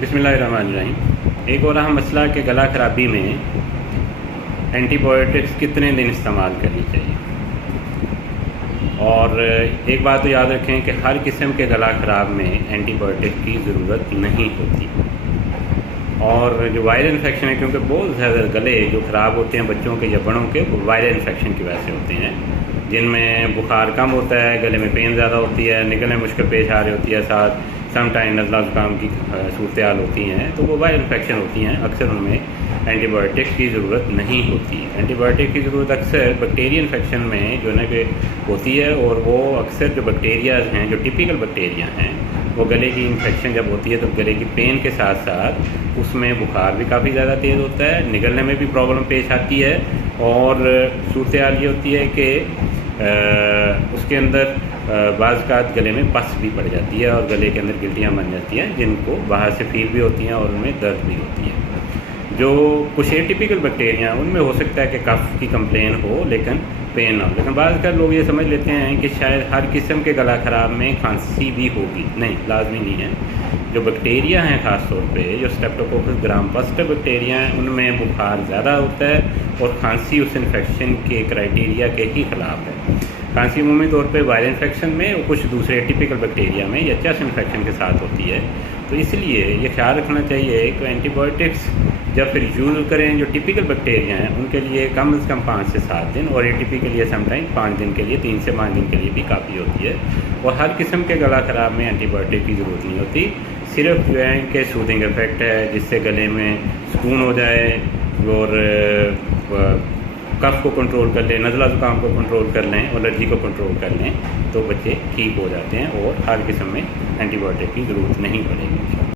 बिस्मिल्लाहिर्रहमानिर्रहीम। एक और अहम मसला कि गला ख़राबी में एंटीबायोटिक्स कितने दिन इस्तेमाल करनी चाहिए। और एक बात तो याद रखें कि हर किस्म के गला ख़राब में एंटीबायोटिक की ज़रूरत नहीं होती। और जो वायरल इन्फेक्शन है, क्योंकि बहुत ज़्यादा गले जो ख़राब होते हैं बच्चों के या बड़ों के, वो वायरल इन्फेक्शन की वजह से होते हैं, जिनमें बुखार कम होता है, गले में पेन ज़्यादा होती है, निकलने मुश्किल पेश आ रही होती है, साथ समटाइम नज़ला ज़ुकाम की सूरत हाल होती हैं, तो वो वायरल इन्फेक्शन होती हैं। अक्सर उनमें एंटीबायोटिक्स की ज़रूरत नहीं होती। एंटीबायोटिक की ज़रूरत अक्सर बैक्टीरियल इन्फेक्शन में जो है ना कि होती है, और वो अक्सर जो बैक्टीरियाज हैं, जो टिपिकल बैक्टीरिया हैं, वो गले की इन्फेक्शन जब होती है तो गले की पेन के साथ साथ उसमें बुखार भी काफ़ी ज़्यादा तेज़ होता है, निकलने में भी प्रॉब्लम पेश आती है, और सूरत हाल ये होती है कि उसके अंदर बाज़ गले में पस भी पड़ जाती है और गले के अंदर गिल्टियाँ बन जाती हैं, जिनको बाहर से फील भी होती हैं और उनमें दर्द भी होती है। जो कुछ एटिपिकल बैक्टीरिया उनमें हो सकता है कि कफ की कंप्लेन हो लेकिन पेन ना हो, लेकिन बाज़ लोग ये समझ लेते हैं कि शायद हर किस्म के गला ख़राब में खांसी भी होगी। नहीं, लाजमी नहीं है। जो बैक्टीरिया हैं, ख़ास तौर पे जो स्ट्रेप्टोकोकस ग्राम पस्ट बैक्टीरिया हैं, उनमें बुखार ज़्यादा होता है और खांसी उस इन्फेक्शन के क्राइटेरिया के ही ख़िलाफ़ है। खांसी अमूमी तौर पे वायरल इन्फेक्शन में और कुछ दूसरे टिपिकल बैक्टीरिया में या चेस्ट इन्फेक्शन के साथ होती है। तो इसलिए ये ख्याल रखना चाहिए कि एंटीबायोटिक्स जब फिर यूज़ करें, जो टिपिकल बैक्टीरिया हैं उनके लिए कम से कम 5 से 7 दिन, और एटिपिकल ये समटाइम 5 दिन के लिए, 3 से 5 दिन के लिए भी काफ़ी होती है। और हर किस्म के गला ख़राब में एंटीबायोटिक की ज़रूरत नहीं होती। सिर्फ जो है कि सूदिंग इफेक्ट है, जिससे गले में सुकून हो जाए और कफ को कंट्रोल कर लें, नज़ला ज़ुकाम को कंट्रोल कर लें, एलर्जी को कंट्रोल कर लें, तो बच्चे ठीक हो जाते हैं और हर किस्म में एंटीबायोटिक की ज़रूरत नहीं पड़ेगी।